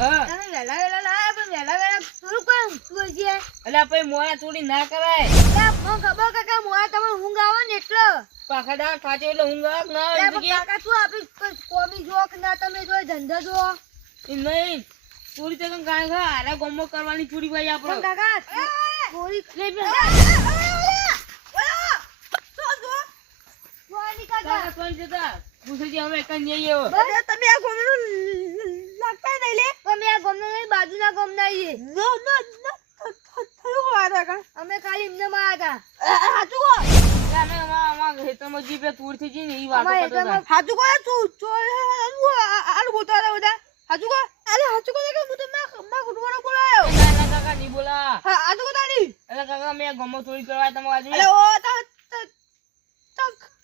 હા તમે વેલા વેલા લાયા પણ વેલા વેલા થોડું કોઈ ઊંઘતું હશે. એટલે પછી મોડા ચોરી ના કરાય. એટલે મને ખબર કાકા મોડા તમે ઊંઘ આવે ને એટલે પાખા દાળ ખાચે એટલે ઊંઘ આવે કે ના આવે એટલે પણ કાકા શું આપણી કોઈ કોમી જો કે ના તમે જો ધંધો જો એ નહીં ચોરી તો કાંઈ ખા આરા ગમો કરવાની ચોરી ભાઈ પણ આપણે કાકા ચોરી લે બે. ચોરી કાકા કાકા સોન જતા પૂછે છે હવે કઈ નહીં આવ્યો. બસ તમે આ ગોમનું લાગતા નહીં લે અમે આ ગોમના નહીં બાજુના ગોમના છીએ અમે ખાલી એમને માં હતા સાચું કહો કાને અમાર ખેતરમાં જે બે ચોરી થઈ ગઈ ને એ વાતો અમારે કરતા હતા. સાચું કહો તું આલુ બોલતા હતા બધા સાચું કહો અરે સાચું કહો કે હું તમને માં કુટુંબનો બોલાયો ના ના કાકા નહીં બોલા. હા સાચું કહો તારી એટલે કાકા મેં ગમો ચોરી કરવા તમે આજે અરે ઓ તા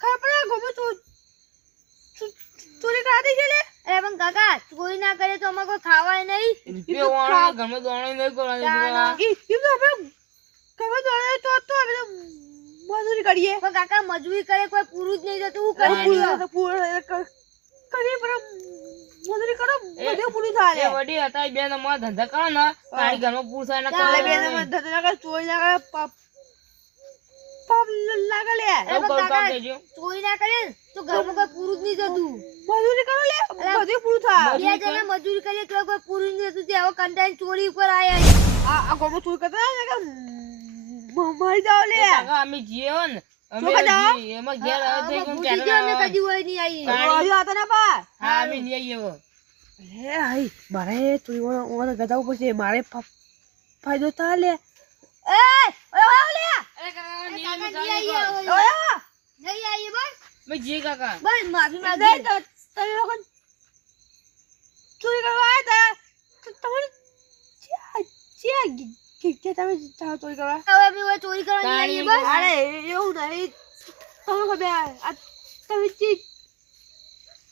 ખબર ગોમો ચોરી કરાતી છે લે અરે પણ કાકા ચોરી ના કરે તો અમારે કોઈ ખાવાય નહીં રૂપિયો વાળો ઘરમાં દોણો નહીં કરવાની. એમ તો આપણે ખબર દોડે તો આપણે મજૂરી કરીએ પણ કાકા મજૂરી કરે કોઈ પૂરું જ નહીં થતું કરી પણ મજૂરી કરો બધું પૂરું એ થાય વડી હતા બે નંબર ધંધા કરો ને તારી ઘરમાં પૂછાય ના ચાલે બે કરે. નંબર ધંધા કરે ચોરી ના કરે પાપ લાગે લે એવું કરું કામ દેજો. ચોરી ના કરે તો ઘરમાં કોઈ પૂરું જ નહીં થતું મજૂરી કરો લે બધું પૂરું થાય બે જણા મજૂરી કરીએ તો કોઈ પૂરું નહીં થતું તે હવે કંટાળી ચોરી ઉપર આયા આ ગોમો ચોરી કરતા ને કે મરી જાવ લે કાકા અમે જીએ હો ને અમે શું કરતા? જીએ, એમાં ઘેર આવે તો એકદમ ભૂલી ચાલે ગયો ના અમે આવે. કદી હોય નહીં આવીએ કાંઈ. હતા ને બા હા અમે નહીં આવીએ હવે. અરે હાય મારે ચોરી વાળા ગધાવું પડશે મારે ફાયદો થાય લે એ ઓય લે અરે કાકા નહીં આવીએ, કાકા ચાલે નહીં કર. આવીએ નહીં આવીએ બસ અમે જીએ કાકા. બસ માફી માંગીએ તમે લોકો ચોરી કરવા આવ્યા હતા તમે કે તમે જાઓ ચોરી કરવા હવે અમે ઓય ચોરી કરવા નહીં આવીએ બસ અરે એવું નહીં તમે ખબર આ તમે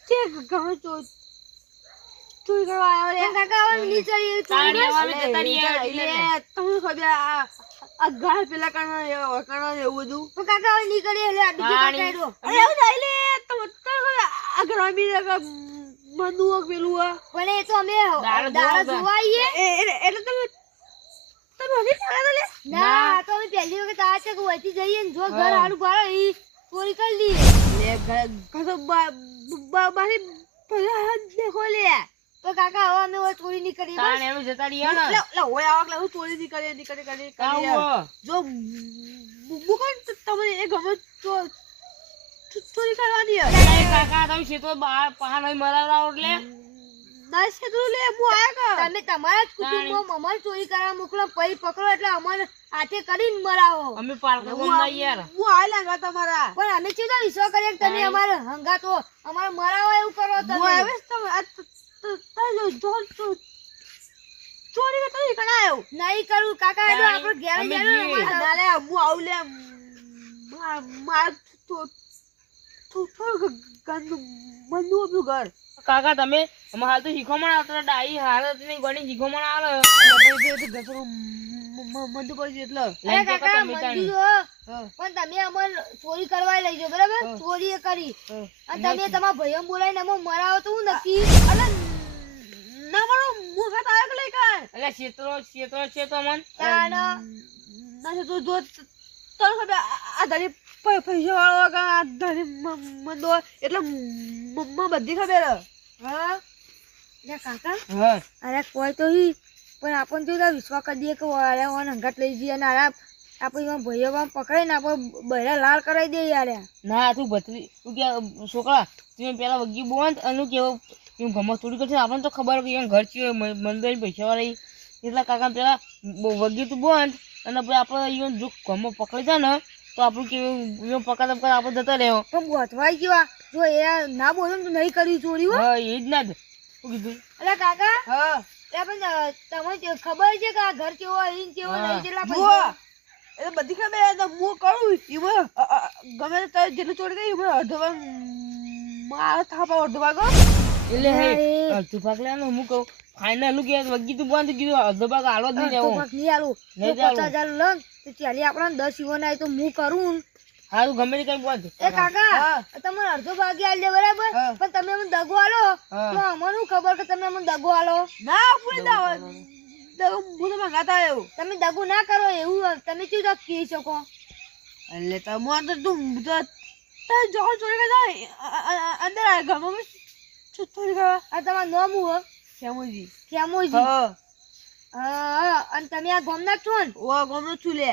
જે ઘણો ચોરી કરવા આવ્યો રે કાકા હવે નીચે તાળી આવવાની જતા રહ્યા એટલે. તમને ખબર આ ગાય પેલા કરના એવું બધું તો કાકા હવે નીકળી એટલે આ બીજું તાળી. કાઢો અરે એવું નહીં લે તમે આ ગ્રામી મંદુક પેલું પણ એ તો અમે દારૂ દારૂ જોવા જોવા આવીએ એટલે તમે હજી ખાતા લે ના તો અમે પહેલી વખત આ છે કે વચ્ચે જઈએ ને જો ઘર હારું ભાડે ઈ ચોરી કરી લઈએ લે ઘર તો બારી પેલા દેખો લે તો કાકા હવે અમે ઓય ચોરી નહીં કરી તાણે અમે જતા રહ્યા ને. લે ઓય આવા હું ચોરી નહીં કરી આવો. જો મુકન તમને એ ગમે ચોરી કરવાની અરે કાકા તમે શેતો બહાર પહાડ નહીં મરાવડાવો એટલે. ના છે તું લે હું આયા કા તમે તમારા જ કુટુંબમાં મમર ચોરી કરવા મોકલો પઈ પકડો એટલે અમને હાથે કરીને મરાવો અમે પાલકા ગમના યાર. હું આય લાગા તમારા પણ અમે ચીજો વિશ્વાસ કરીએ કે તમે અમારે હંગાતો અમારે મરાવો એવું કરો તમે હું આવે તમે ચોરી તો નહીં કરાયો નહીં કરું કાકા એ આપણો ઘેર અમે ઘેર જઈએ. ના લે હું આવું લે માર થોડું ગંદુ મંદુ આપણું ઘર કાકા તમે અમારે હાલ તો શીખવામણ આવતા ડાઈ હાલત નહીં ગણી શીખવામણ આવે. મંદુ પડી એટલે લઈ જાઓ કાકા મીઠાની. પણ તમે અમર ચોરી કરવા લઈ જાઓ બરાબર ચોરી એ કરી અને તમે તમારા ભાઈઓ બોલાવીને અમે મરાવો તો હું નક્કી અલે ના મારો મુખા તારે કે લઈ કર એટલે ક્ષેત્રો છે તો મન તાના ના તો જો તર ખબર આ ધરી પૈસા વાળો કે આ ધરી મંદો એટલે બધી ખબર હા લે કાકા હા અરે કોઈ તો હી પણ આપણ જો વિશ્વાસ કરી દઈએ કે વાળે ઓન હંગાત લઈ જઈએ અને અરે આપણે ભાઈઓ પકડાઈને આપણે બહેરા લાલ કરાવી દઈએ યાર ના તું ભત્રી તું કે છોકરા તું પેલા વગી બોંધ અને કેવો તું ગમો થોડી કરશે આપણને તો ખબર કે ઘર છે મંદિર પૈસા વાળી એટલા કાકા પેલા વગી તું બોંધ અને પછી આપણે જો ગમો પકડી જાય ને તો આપણું કેવું પકડ પકડ આપણે જતા રહ્યો. પણ ગોઠવાઈ ગયો જો એ ના બોલો તો નહીં કરી ચોરી હો હા એ જ ના જ શું કીધું. અરે કાકા હા પણ તમને ખબર છે કે આ ઘર કેવો અહીં કેવો નહીં જેટલા પૈસા એટલે બધી ખબર તો હું કરું ગમે તો જેટલું ચોરી ગઈ એમાં અડધો ભાગ મારો થાપા અડધો ભાગ એટલે હે અડધો ભાગ લેવાનો હું કહું ફાઇનલ કે વગી તું બંધ કીધું અડધો ભાગ હાલો જ નહીં દેવો નહીં આલું નહીં 50,000 લંગ તો ચાલી આપણા 10 ઈવન આય તો હું કરું હારું ગમે તે કઈ બોલ એ કાકા તમને અડધો ભાગે આલ દે બરાબર હા. પણ તમે અમને દગો આલો હા. તો અમને શું ખબર કે તમે અમને દગો આલો ના પૂરી દો હું તો મંગાતા આવ્યો તમે દગો ના કરો એવું તમે શું તો કહી શકો એટલે તમાર તો તું જો ચોરી કરતા અંદર આ ઘરમાં ચોરી કરવા આ તમાર નામ હું હો શ્યામોજી શ્યામોજી હા અને તમે આ ગામના જ છો ને ઓ ગામનો છું લે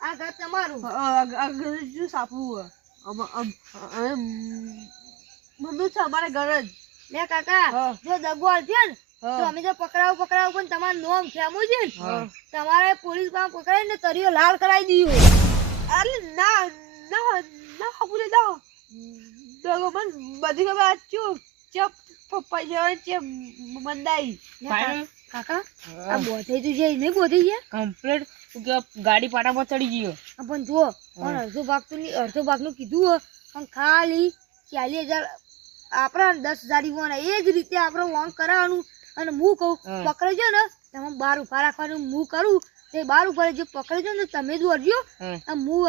આ ઘર તમારું આ ઘર જો સાપવું મમ્મી છે અમારા ઘર જ લે કાકા જો દગો આલશે ને તો અમે જો પકડાવ પણ તમારું નામ શ્યામોજી ને તમારે પોલીસ માં પકડાય ને તરીઓ લાલ કરાવી દીયો અરે ના ના ના આપું દો દગો મન બધી ખબર ચૂપ ચપ પપ્પા જે મંદાઈ કાકા આ બોધે તો જે નહીં બોધે છે કમ્પ્લીટ કે ગાડી પાટા પર ચડી ગયો પણ જો પણ અડધો ભાગ નું કીધું હો પણ ખાલી 40,000 આપણા 10,000 ઈવોને એ જ રીતે આપણે વોંગ કરાવવાનું અને હું કહું પકડજો ને તમે બહાર ઉભા રાખવાનું હું કરું તે બહાર ઉપર જો પકડજો ને તમે દોડજો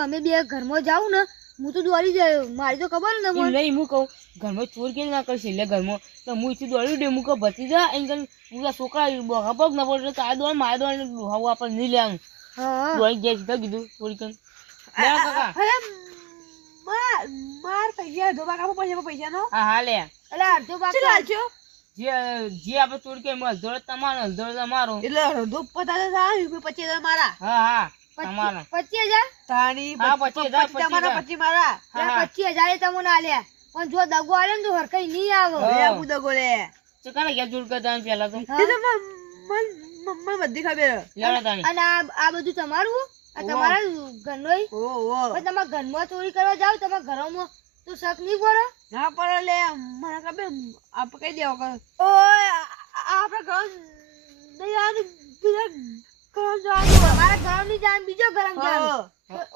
અમે બે ઘરમાં જાઉં ને હું તો દોડી જાય મારી તો ખબર ને નહીં હું કહું ઘરમાં ચોર કેમ ના કરશે એટલે ઘરમાં તો હું અહીંથી દોડ્યું દે હું કહું ભતી જા અહીં હું છોકરા બોખા પગ ના પડે તારે દોડ મારે દોડ હવે આપણે નહીં લેવાનું દોડી જાય સીધા કીધું ચોરી કરી માર પૈસા અડધો ભાગ આપો પૈસા નો હા લે એટલે અડધો ભાગ લાવજો જે આપણે ચોરી કરી અડધો તમારો અડધો તમારો એટલે અડધો 50,000 25,000 મારા હા તમારા 25,000 તારી 25,000 તમારા 25 મારા 25,000 એ તમને આલ્યા પણ જો દગો આલે ને તો હરકઈ નહીં આવે હું દગો લે ચકાને ગયા ચોર કરતા પહેલા તો મને બધી ખબર અને આ બધું તમારું આ તમારા ઘરનો પણ તમારા ઘરમાં ચોરી કરવા જાવ તમારા ઘરોમાં તો શક નહીં પડે ના પડે લે મને ખબર આપ કહી દેવો કરો ઓય આપણા ઘર નહીં તમારા ઘર ની જાન બીજો ગરમ જાન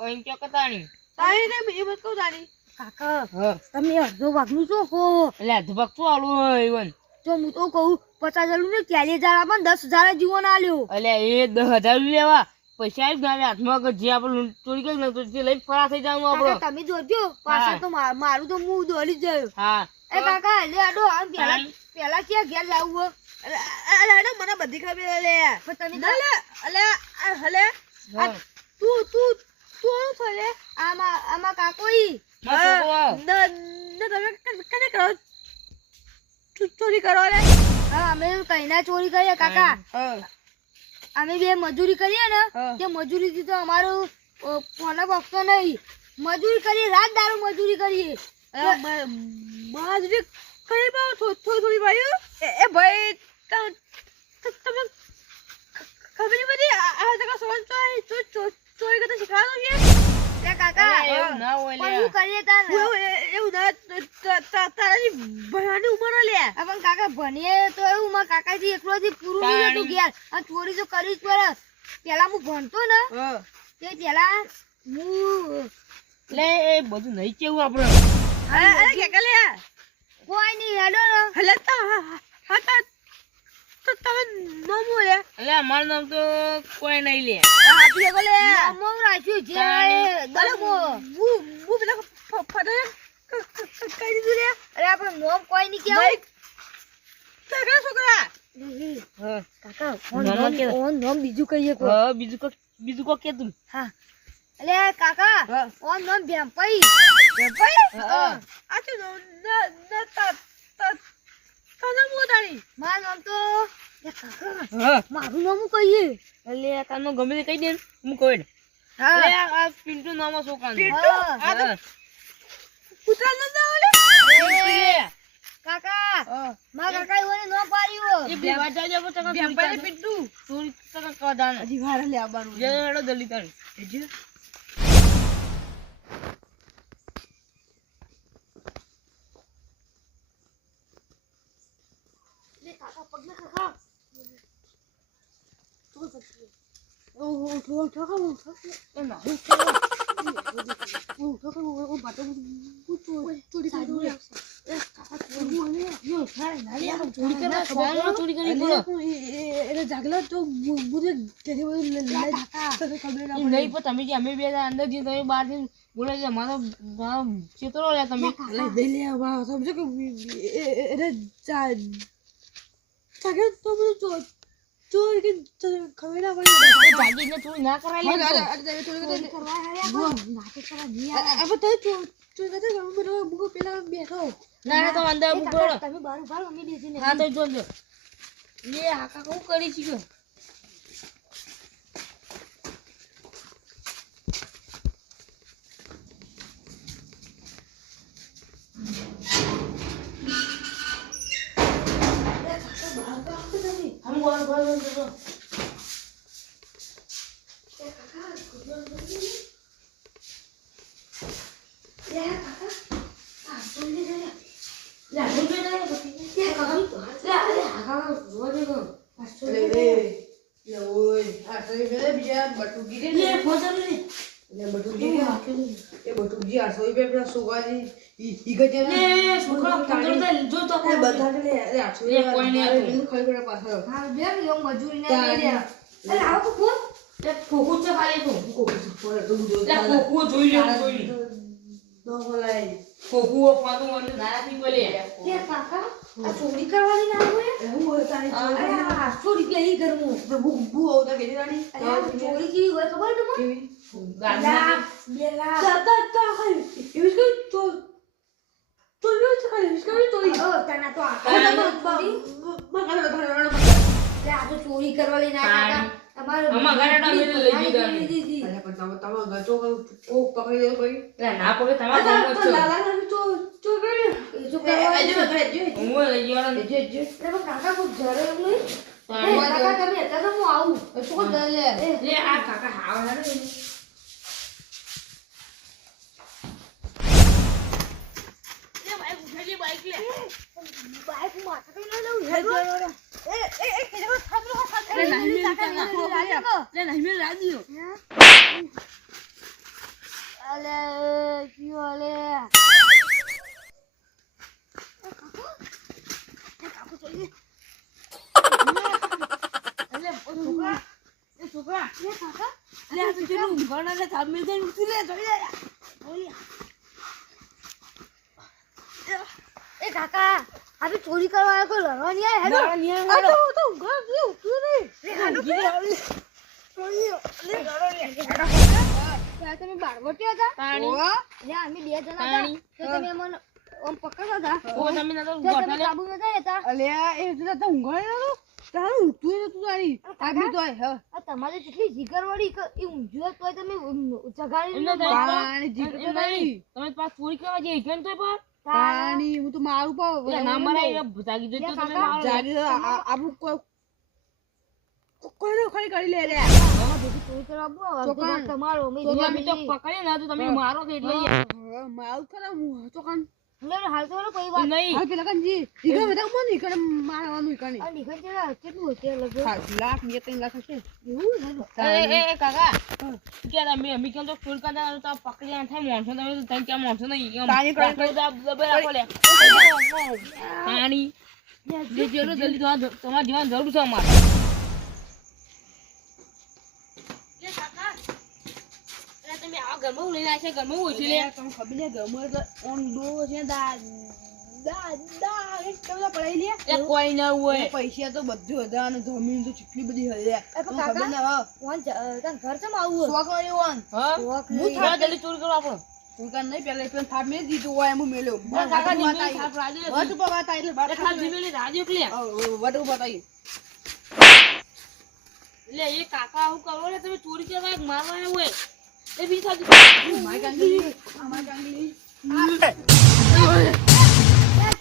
એમ કે કતાણી તારી ને એ મત કહું તારી કાકા તમે અડધો ભાગનું શું કહો એટલે અડધો ભાગ શું આલું ઈવન જો હું તો કહું 50,000 ને 40,000 આપણ 10,000 જીવન આલ્યો એટલે એ 10,000 લેવા પૈસા જ ના હાથમાં જે આપણે ચોરી કરી ને તો તે લઈ ફરા થઈ જવાનું આપણે તમે જોજો પાછા તો મારું તો હું દોડી જયો હા એ કાકા લે આડો આમ પેલા ક્યાં ઘેર લાવવો અલે મને બધી ખબર લે પણ તમે લે અલે હલે તું ફલે આમાં કાકોઈ તમે કરો ચોરી કરો લે હા અમે કઈના ચોરી કરીએ કાકા અમે બે મજૂરી કરીએ ને તે મજૂરી થી તો અમારું ફોન બખતો નહીં મજૂરી કરીએ રાત દારૂ મજૂરી કરીએ મજૂરી કરી પાવ થોડી ભાઈ એ ભાઈ તમે ખબર નહીં બધી આ જગા સોન ચોરી કરતા શીખવાનું છે લે કાકા એવું ના હોય લે હું કરીએ તાર એવું ના તારી ભણવાની ઉંમર લે પણ કાકા ભણીએ તો એવું માં કાકાજી એકલોથી પૂરું નહીં હતું ઘેર આ ચોરી તો કરી જ પડે પેલા હું ભણતો ને તે પેલા હું લે એ બધું નહીં કેવું આપણે અરે કે લે કોઈ નહીં હેડો ને હલે તો તમે નામ બોલે એટલે અમારું નામ તો કોઈ નહીં લે આપી દે લે નામ રાખ્યું છે દલમો હું પેલા ફટા કઈ દીધું લે અરે આપણે નામ કોઈ નહીં કેવું કાકા છોકરા હા કાકા ઓન નામ બીજું કહીએ કો હા બીજું કો કે તું હા અલે કાકા ઓન નામ ભેંપાઈ હા આ તો તને મોદાણી મારું નામ તો કાકા મારું નામ કહીએ એટલે તાનો ગમે તે કહી દે હું કહું હા એટલે આ પિન્ટુ નામ છોકરાનું પિન્ટુ આ તો પુત્ર ન દાવલે કાકા માં કાકા ઓને નો પાડ્યો એ બેવા જાજો તો તને ભેંપાઈ પિન્ટુ ચોરી તને કદાન હજી વાર લે આવવાનું જેડો દલિતાણ એજો કાકા પગને કાકા જાગલા તો નહીં પણ તમે જે અમે બે અંદર જઈને તમે બહાર જઈને બોલે છે મારો ચેતરો લે તમે લઈ દે લે વાહ સમજો કે એને જાગે તો બધું ચોર કે ખબર ના પડે જાગી ને ચોરી ના કરાય લે ના ના તો અંદર મૂકો તમે બાર બાર મમ્મી બેસીને હા તો જોજો લે આ કાકા હું કરી છે કે हम बोल बोल बोल ચોરી કરવાની ના હોય ચોરી કે ઈ ઘરનું ચોરી કેવી હોય ખબર તમને 2 લાખ ચોરી કરવા લઈને આવ્યા તમારે કાકા ખૂબ જરૂર નહીં કાકા તમે હતા તો હું આવું શું લે આ કાકા હાવ બાઈક માથે તો ન લઉં હેડો કાકા આપણે ચોરી કરવા કોઈ લડવા નહીં આવ્યા તમે બારવટી હતા અમે 2 જણા હતા તો તમે અમને આમ પકડતા હતા તમે કાબુ નતા રહેતા તમારે જેટલી જીગર વાળી એ ઊંઝું તોય તમે જગાડી તમે પાસ ચોરી કરવા જઈ કેમ તો પણ પાણી હું તો મારું પાવ ના મરાય જાગી જતો તમે જાગી આપણું કોઈ ખાલી કરી લે રે ચોરી કરવા તમારો અમે તો પકડે ના તો તમે મારો કે એટલે મારું ખરા હું તો કાન હાલ તો કોઈ વાત નહીં હાલ પેલા કાનજી ઈગા બધા કોણ ઈકડે મારવાનું ઈકડે આ નિખર કેટલું હશે લગભગ 7 લાખ 3 લાખ હશે એવું એ કાકા કે અમે કેમ તો ચોરી કરતા તો પકડી ના થાય મોણસો તમે ક્યાં મોણસો નહીં પાણી કરી દબે રાખો લે પાણી જે જેલો જલ્દી તમારે જીવન જરૂર છે અમારે લે કાકા તમે આ ઘરમાં લઈને આવ્યા છે ઘરમાં હોય છે લે તમને ખબર લે ઘરમાં તો ઓન દો છે કેવડા પડાઈ લે એ કોઈ ના હોય પૈસા તો બધું હતા અને જમીન તો કેટલી બધી હલે તમને ખબર ના ઓન ઘર ચમ આવું શોખ વાળી ઓન હા હું થા જલ્દી ચોરી કરો આપણો દુકાન નહીં પેલા પેલા થાપ મેં દીધું હોય એમ મેલ્યો કાકા ની થાપ રાજી વટ ઉપર વાત એટલે બાર થાપ જીમેલી રાજી કે લે વટ ઉપર બતાઈ લે એ કાકા હું કરો લે તમે ચોરી કરવા એક મારવા આવ્યો હોય એ બી થાપ માય કાંગલી અમાર કાંગલી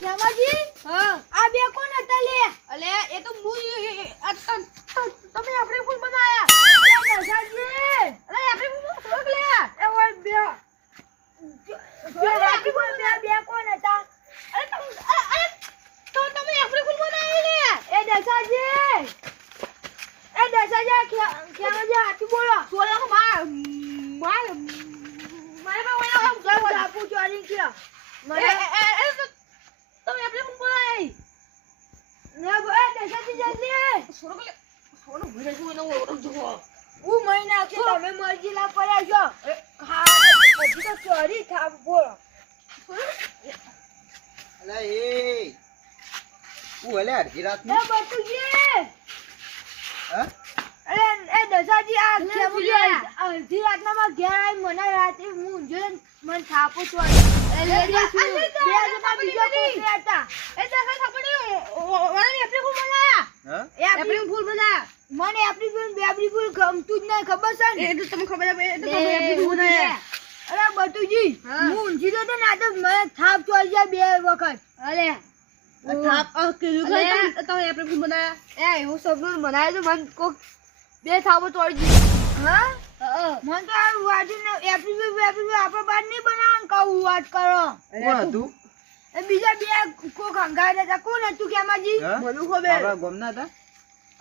કેમાજી હા આ બે કોણ હતા લે અલે એ તો તમે આપણે કોણ બનાયા અલે નશાજી અલે આપણે કોણ શોક લે એ ઓય બે બે કોણ હતા અરે તો તમે આપણે કોણ બનાયા લે એ નશાજી કેમાજી આટી બોલો સોલા મારે ઓય ઘર આપું ચોરી કે મને તમે આપણે કોણ બોલાય ને એ નશાજી જલ્દી છોડો ભરે છું એનો ઓળખ જો હું મહિના છે તમે મરજી ના પડ્યા છો હા હજી તો ચોરી થાપ બોલો અલા એ હું હલે અડધી રાત એ બટુજી હા અરે એ દસાજી આ ખેમુજી અડધી રાતના માં ઘેર આવી મને રાતે હું ઊંઝો મને થાપો ચોરી બે જણા બીજા કોસે હતા એ દસા થાપડી વાળી એપ્રિલ ફૂલ બનાયા હા એપ્રિલ ફૂલ બનાયા મને એપ્રિલ ફૂલ બેપ્રિલ ફૂલ ગમતું જ નહીં ખબર છે ને એ તો તમને ખબર છે એ તો તમે એપ્રિલ ફૂલ બનાયા અરે બટુજી હું ઊંઝી તો ને આ તો મને થાપ ચોરી જાય બે વખત અરે થાપ કીધું કે તમે એપ્રિલ ફૂલ બનાયા એ હું સપનું બનાવ્યું તો મને કોક બે થાપો તોડી દીધી હા મને તો આ વાજીને એપ્રિલ આપણે બાર નહીં બનાવવાનું કહું વાત કરો કોણ હતું એ બીજા બે કોક હંગાયા હતા કોણ હતું કેમાજી હા? મને ખબર આપણા ગામના હતા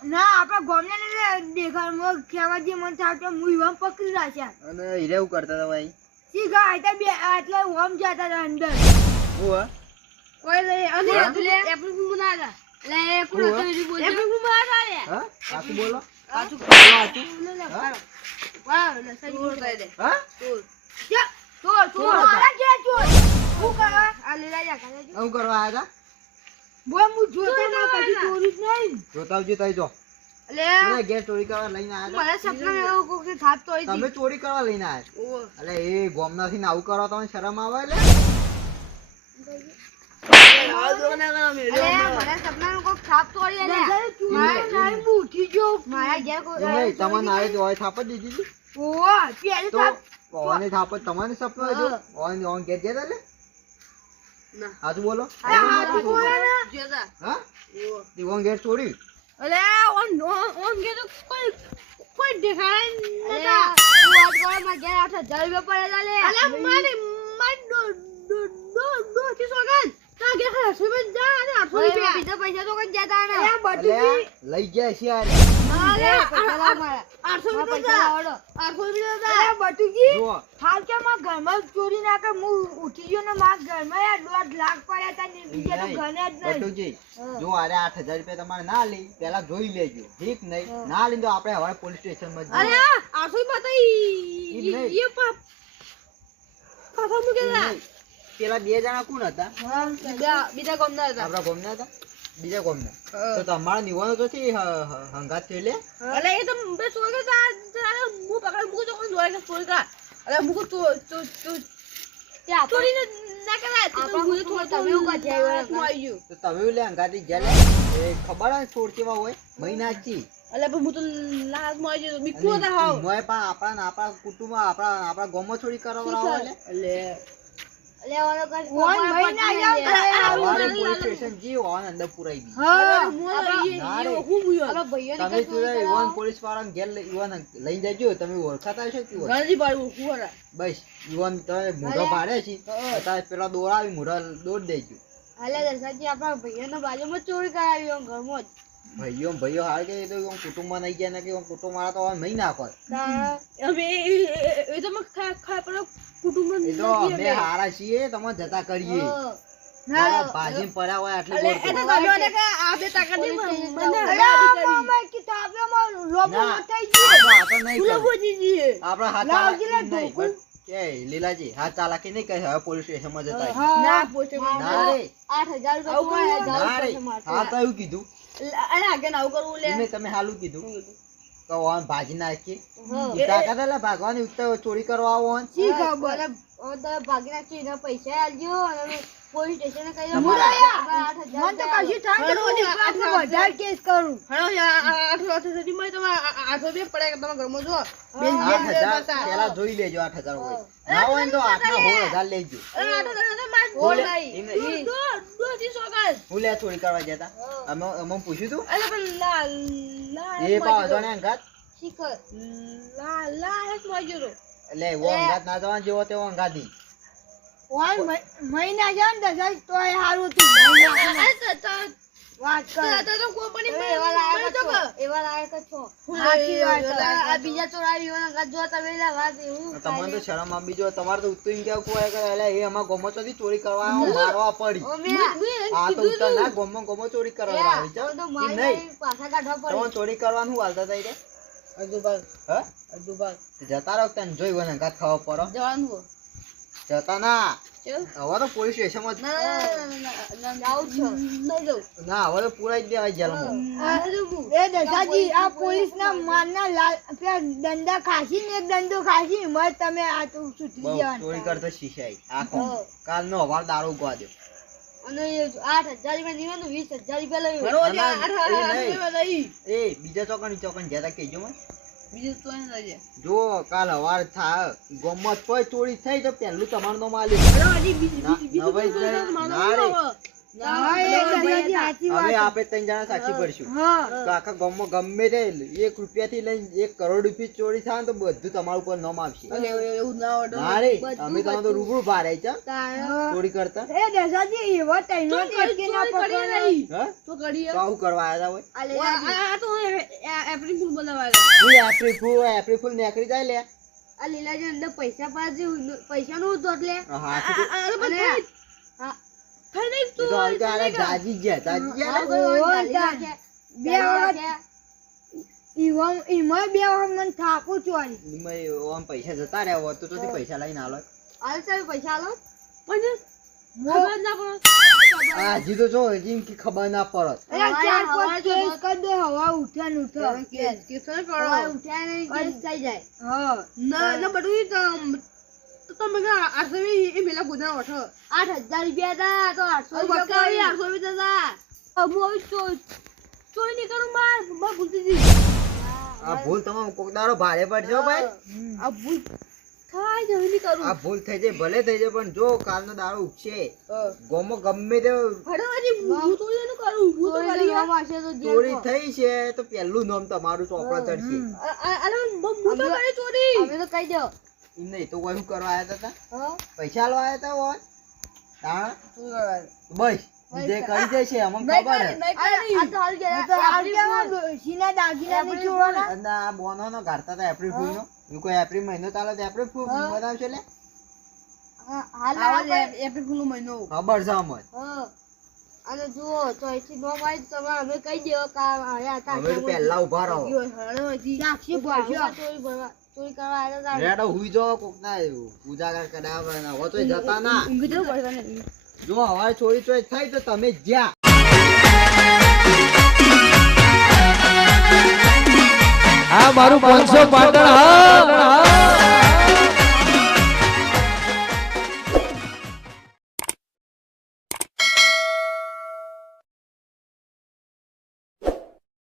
ના આપણા ગામને ને દેખાડમાં કેમાજી મને થાપ તો હું ઈવામ પકડી રાખ્યા અને હીરે એવું કરતા હતા ભાઈ સી ગા આતા બે આટલા હોમ જતા હતા અંદર હું હા કોઈ લે અને હા? એપ્રિલ ફૂલ બનાવ્યા લે કોણ હું, હતું એ બોલ એપ્રિલ ફૂલ બનાવ્યા લે હા આખું બોલો પાછું આખું હા? વાહ નસરી બોલ કરી દે હા ચોર મારા ઘેર ચોર હું કરવા આ લીલા જા કરે હું કરવા આવ્યા હતા બોય હું જોતો ના પછી ચોરી જ નહીં જોતા આવજો તઈ જો લે મને ઘેર ચોરી કરવા લઈને આવ્યા મને સપના એવું કોક કે થાપ તોડી હતા તમે ચોરી કરવા લઈને આવ્યા ઓ અલે એ ગામનાથી ને આવું કરો તમને શરમ આવે એટલે મને સપના કોક થાપ તોડી લે મારા નાઈ બુઠી જો મારા ઘેર કો નહીં તમને આવે તો હોય થાપ જ દીધી હતી ઓ પેલી તો થાપ ઓને થાપ જ તમને સપનું હતું હા. ઓન ઘેર ગયા હતા લે ના. હાચું બોલો હાથ બોલે ને જોતા હા તે ઓન ઘેર ચોરી અલે ઓન કે તો કોઈ દેખાય નતા વાત કરો માં ઘેર 8000 રૂપિયા પડેલા લે અલે મારી દો થી સોગન તા ઘેર 80 રૂપિયા જા અને 800 રૂપિયા બીજા પૈસા તો કઈ જતા ને એ અલે લઈ ગયા છે યાર ના લે 800 રૂપિયા જા 800 રૂપિયા જા એ બટુજી જો હાલ કે માં ઘરમાં ચોરી ના કે હું ઉઠી ગયો ને માં ઘરમાં યાર 2 લાખ પડ્યા તા ને બીજા તો ઘરે જ નહીં બટુજી જો આરે 8000 રૂપિયા તમારે ના લે પેલા જોઈ લેજો ઠીક નહીં ના લઈને તો આપણે હવે પોલીસ સ્ટેશન માં અરે જઈએ 800 રૂપિયા તો એ પાછા મૂકેલા પેલા બે જણા કોણ હતા બીજા ગામના હતા આપણા ગામના હતા બીજા ગામના તો તમારા નિવાનો તો છે હંગાત છે લે અલે એ તો બે ચોરી તા હું પકડ મુકો તો કોણ જોય કે ચોરી કા અલે મુકો તો ચોરી ના કરાય તો હું તો તમે ઉભા થયા આવ્યો તો તમે લે હંગાતી ગયા લે એ ખબર હે ચોર કેવા હોય મહિના છી અલે પણ હું તો લાજ માં આવી બીકુ હતા હાવ મોય પણ આપણા કુટુંબમાં આપણા ગામમાં ચોરી કરાવવા લે અલે ઓલો કર કોણ મહિના જાવ અમારે પોલીસ સ્ટેશન જી ઓન અંદર પુરાઈ દી હા હું મુયો અલે ભૈયા તમે તુરા ઈવન પોલીસ વાળાને ઘેર ઈવન લઈને જજો તમે ઓળખાતા છો કે ગણજી પાડું કુવારા બસ ઈવન તમે મોઢો પાડે છે અત્યારે પેલા દોરાવી મોઢા દોડ દેજો અલે દસાજી આપણા ભૈયાના બાજુમાં ચોરી કરાવી ઘરમાં જ ભાઈઓ હાલ કે એ તો એમ કુટુંબમાં નહીં ગયા ને કે એમ કુટુંબ વાળા તો હવે નહીં નાખો હવે એ તો ખા પર કુટુંબ એ તો અમે હારા છીએ તમે જતા કરીએ ભાજી પડ્યા હોય આટલી અલે એ તો તમે કે આપે તાકાત નહીં મને અરે કિતાબમાં લોબો થઈ ગયો લોબો જીજી આપણા હાથ ચાલાકી નહીં બટ કે લીલાજી હાથ ચાલાકી નહીં કહે હવે પોલીસ સ્ટેશનમાં જતા ના પોતે ના રે 8000 રૂપિયા ના રે હા તો એવું કીધું અરે આગળ આવું કરવું લે એને તમે હાલું કીધું તો ઓન ભાજી નાખી તાકાત એટલે ભાગવાની ઉત્તર ચોરી કરવા આવો ઓન ઠીક છે બોલે તો ભાગી નાખી એના પૈસા આલજો અને પોલીસ સ્ટેશન કહી દો મન તો કશી થાય તો આપણે વધારે કેસ કરું હણો 800 સુધી માં તમે 800 બે પડે કે તમે ઘરમાં જો 8,000 પેલા જોઈ લેજો 8,000 હોય ના હોય ને તો 8,000 લેજો બોલ નહીં હું લે ચોરી કરવા જતા અમે પૂછ્યું તું અરે પણ લા એ પાવ જોને અંગાત શીખર લા એક મોજરો એટલે વો અંગાત ના જવા જેવો તેવો અંગાતી મહિના જાન દસ તોય હારું તું વાત કર તો કોપની એવા લાયક છો સાચી વાત આ બીજા ચોરાવી ઓના જો તમે વાત એવું તમને તો શરમ આવી જો તમારે તો ઉત્તર કેવું કોઈ કરે એટલે એ અમાર ગોમો ચોથી ચોરી કરવા મારવા પડી આ તો ઉત્તર ના ગોમો ચોરી કરવા આવી છે તો મારી પાછા કાઢવા પડે તમે ચોરી કરવાનું હાલતા થઈ રે હા? તે જતા રહો તને જોઈ વને ગાત ખાવા પડો જતા ના હવે તો પોલીસ સ્ટેશનમાં ના હવે તો પુરાઈ જ દેવાય જેલમાં એ દશાજી આ પોલીસના મારના લાલ પેલા દંડા ખાસી ને એક દંડો ખાસી મત તમે આ તો છૂટી બહુ જવાના ચોરી કરતો શીશાઈ આખો કાલનો હવાર દારૂ ઉગવા દો અને 8,000 રૂપિયા દીવા તો 20,000 રૂપિયા લઈ એ બીજા ચોકન જતા કેજો મને જો કાલ હવાર થા ગોમત કોઈ ચોરી થઈ તો પેલું તમારું નો માલિક હવે આપે ત્રણ જણા સાક્ષી પડશું તો આખા ગામમાં ગમે તે 1 રૂપિયા થી લઈને 1 કરોડ રૂપિયા ચોરી થાય ને તો બધું તમારા ઉપર નામ આવશે ના રે અમે તમારે તો રૂબરૂ ભારે છે ચોરી કરતા એ દશાજી એવો ટાઈમ કે ના પકડાય હા તો આવું કરવા આવ્યા હોય એપ્રિલ ફૂલ બોલાવા એપ્રિલ ફૂલ નીકળી જાય લે આ લીલાજી અંદર પૈસા પાછે પૈસા નું ઉતોટ લે પૈસા જતા રહ્યા હોત તો પૈસા લઈને આલો પૈસા આલો હજી તો જો હજી કે ખબર ના પડત હવા ઉઠ્યા ને ઉઠ્યા થઈ જાય તમે 8,000 રૂપિયા હતા તો 800 રૂપિયા ચોરી નહીં કરું માર ભૂલતી હતી આ ભૂલ તમામ કોકદારો ભારે પડશે ભાઈ આ ભૂલ થાય જ નહીં કરું આ ભૂલ થઈ જાય ભલે થઈ જાય પણ જો કાલનો દાડો ઉગશે ગોમો ગમે તે હું ચોરી ન કરું હું તો કરી ચોરી થઈ છે તો પહેલું નામ તમારું ચોપડા ચડશે હું તો કરી ચોરી અમે તો કહી દો નહીં તો કોઈ શું કરવા આવ્યા હતા પૈસા આલવા આવ્યા હતા હોય બસ જે કરી દે છે અમને ખબર અને આ બોનો નો કાઢતા હતા એપ્રિલ ફૂલ નો એવું કોઈ એપ્રિલ મહિનો ચાલે તો એપ્રિલ ફૂલ બનાવશે લે એપ્રિલ ફૂલ મહિનો ખબર છે અમને અને જુઓ તો અહીંથી નો ભાઈ તમારે અમે કહી દો કે હવે પહેલા ઉભા રહો ચોરી કરવા આવ્યા રેડો હુઈ જો કોક ના ઉજાગર કરાવવાના હો તો જતા ના જો હવારે ચોરી થઈ તો તમે જ્યાં આ મારું 500 પાટણ હા